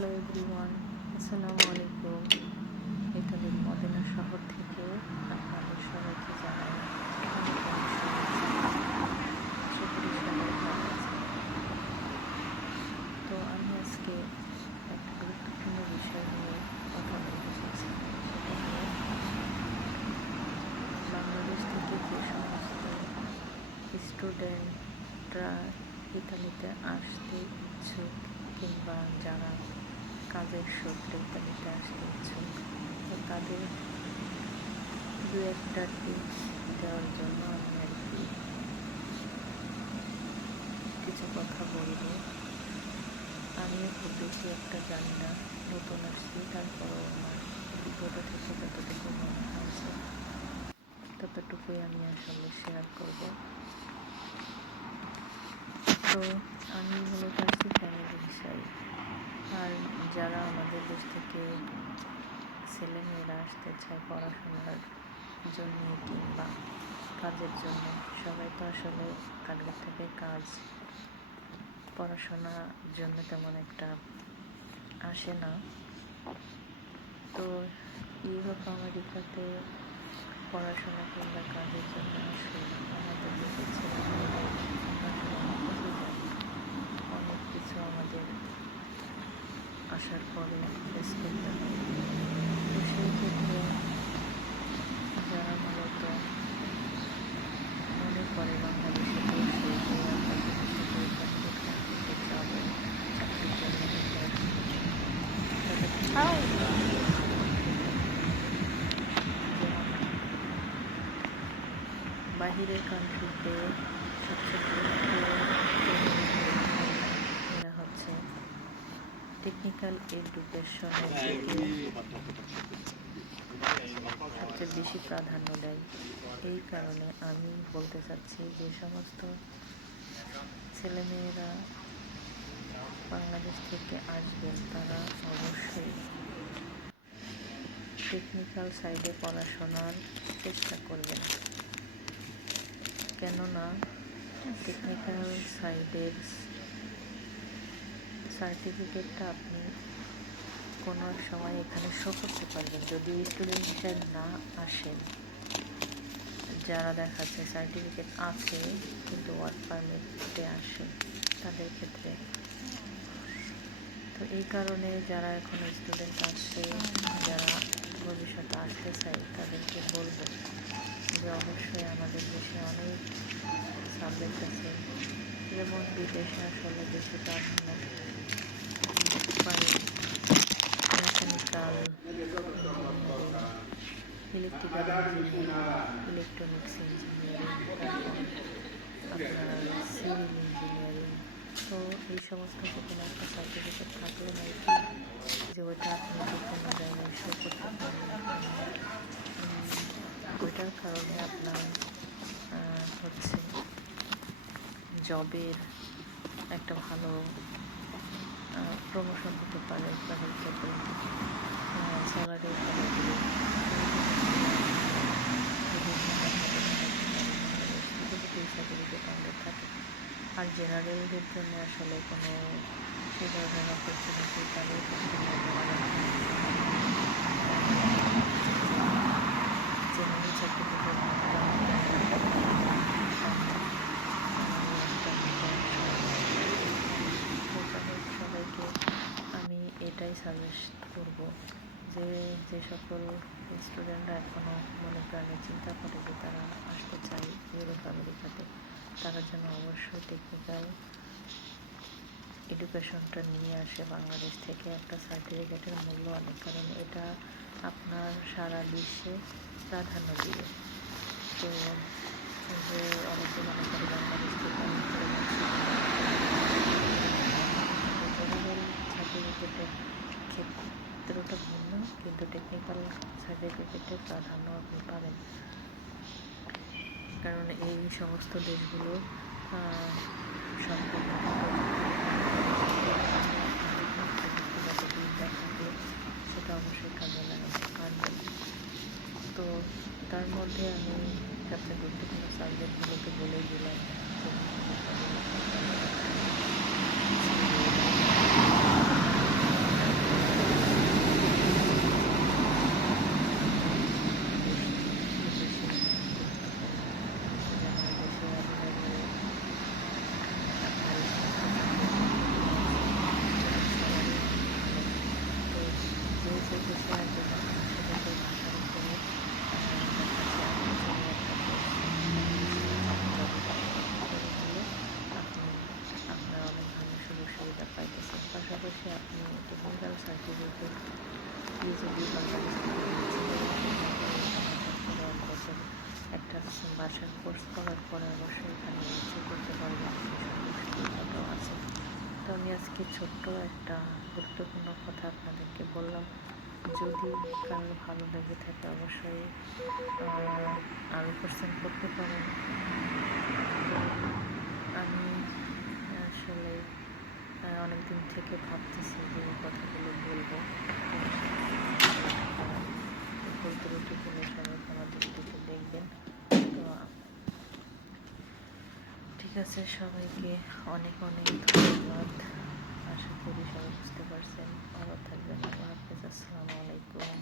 Hello everyone আসসালামু আলাইকুম ইতালির মদিনা শহর থেকে আপনাদের সবাইকে জানাই। তো আমি আজকে একটা গুরুত্বপূর্ণ বিষয় নিয়ে কথা বলতে চাইছি বাংলাদেশ থেকে যে সমস্ত স্টুডেন্টরা ইতালিতে আসতে ইচ্ছুক কিংবা যারা কাজের সূত্রে ইতালিতে আসতে ইচ্ছুক। তো তাদের দু একটা টিপস দেওয়ার জন্য আমি আর কি কিছু কথা বলব। আমিও খুব বেশি একটা জানি না নতুন আসছি, তারপরও আমার অভিজ্ঞতা থেকে যতটুকু মনে হয়েছে, ততটুকুই আমি আসলে শেয়ার করব। তো আমি মূলত আসছি ফ্যামিলি হিসাবে যারা আমাদের দেশ থেকে ছেলেমেয়েরা আসতে চায় পড়াশোনার জন্য কিংবা কাজের জন্য, সবাই তো আসলে আগের থেকে কাজ, পড়াশোনার জন্য তেমন একটা আসে না। তো ইউরোপ আমেরিকাতে পড়াশোনা কিংবা কাজের জন্য আসে আমাদের দেশের ছেলেমেয়েরা আসলে অনেক কিছু জানে। অনেক কিছু আমাদের পরে ফেস করতে তো সেই ক্ষেত্রে যারা মূলত মনে করে বাংলাদেশে এখান থেকে চাকরিতে যাব, চাকরির জন্য তাদের বাহিরের কান্ট্রিতে সবচেয়ে এরা হচ্ছে টেকনিক্যাল এডুকেশনের দিকে সবচেয়ে বেশি প্রাধান্য দেয়। এই কারণে আমি বলতে চাচ্ছি যে সমস্ত ছেলেমেয়েরা বাংলাদেশ থেকে আসবেন তারা অবশ্যই টেকনিক্যাল সাইডে পড়াশোনার চেষ্টা করবেন। কেননা টেকনিক্যাল সাইডের সার্টিফিকেটটা আপনি কোনো সময় এখানে শো করতে পারবেন। যদি স্টুডেন্ট হিসেবে না আসেন যারা দেখাচ্ছে সার্টিফিকেট আছে, কিন্তু ওয়ার্ক পারমিটে আসে, তাদের ক্ষেত্রে। তো এই কারণে যারা এখন স্টুডেন্ট আসছে, যারা ভবিষ্যতে আসতে চায়, তাদেরকে বলব যে অবশ্যই আমাদের দেশে অনেক সাবজেক্ট আছে। যেমন বিদেশে আসলে বেশি প্রাধান্য ইলেকট্রনিক্স ইঞ্জিনিয়ারিং আপনার সিভিল ইঞ্জিনিয়ারিং তো এই সমস্ত যে কোনো একটা সার্টিফিকেট থাকলে না যে ওইটা আপনি কোনো জায়গায় শো করতে পারবেন ওইটার কারণে আপনার হচ্ছে জবের একটা ভালো প্রমোশন হতে পারে তাদের ক্ষেত্রে স্যালারি সার্টিফিকেট আমাদের থাকে আর জেনারেলদের জন্য আসলে কোনো সে ধরনের অপরচুনিটি তাদের জেনারেল সার্টিফিকেট সবাইকে আমি এটাই সাজেস্ট করব যে যে সকল স্টুডেন্টরা এখনও মনে প্রাণে চিন্তা করে যে তারা আসতে চায় ইউরোপ আমেরিকাতে তারা যেন অবশ্যই টেকনিক্যাল এডুকেশনটা নিয়ে আসে বাংলাদেশ থেকে একটা সার্টিফিকেটের মূল্য অনেক কারণ এটা আপনার সারা বিশ্বে প্রাধান্য দিবে। তো যে অনেকে মনে করে বাংলাদেশ থেকে অনেক সার্টিফিকেটের ক্ষেত্রটা ভিন্ন, কিন্তু টেকনিক্যাল সার্টিফিকেটে প্রাধান্য আপনি পাবেন। কারণ এই সমস্ত দেশগুলো সম্পূর্ণ সেটা অবশ্যই কাজে লাগাতে তো তার মধ্যে আমি সবচেয়ে গুরুত্বপূর্ণ সাবজেক্টগুলোকে বলে দিলাম। একটা বাসার কোর্স করার পরে অবশ্যই এখানে ইচ্ছে করতে পারবেন সেই আছে তো আমি আজকে ছোট্ট একটা গুরুত্বপূর্ণ কথা আপনাদেরকে বললাম যদি কারও ভালো লেগে থাকে অবশ্যই আরও পার্সেন্ট করতে পারেন আমি আসলে অনেক দিন থেকে ভাবতেছি যে কথাগুলো বলব। ভুল ত্রুটি কোনো সবাই আমাদের দিকে দেখবেন তো ঠিক আছে, সবাইকে অনেক অনেক ধন্যবাদ। আশা করি সবাই বুঝতে পারছেন। ভালো থাকবেন। আল্লাহ হাফেজ। আসসালামু আলাইকুম।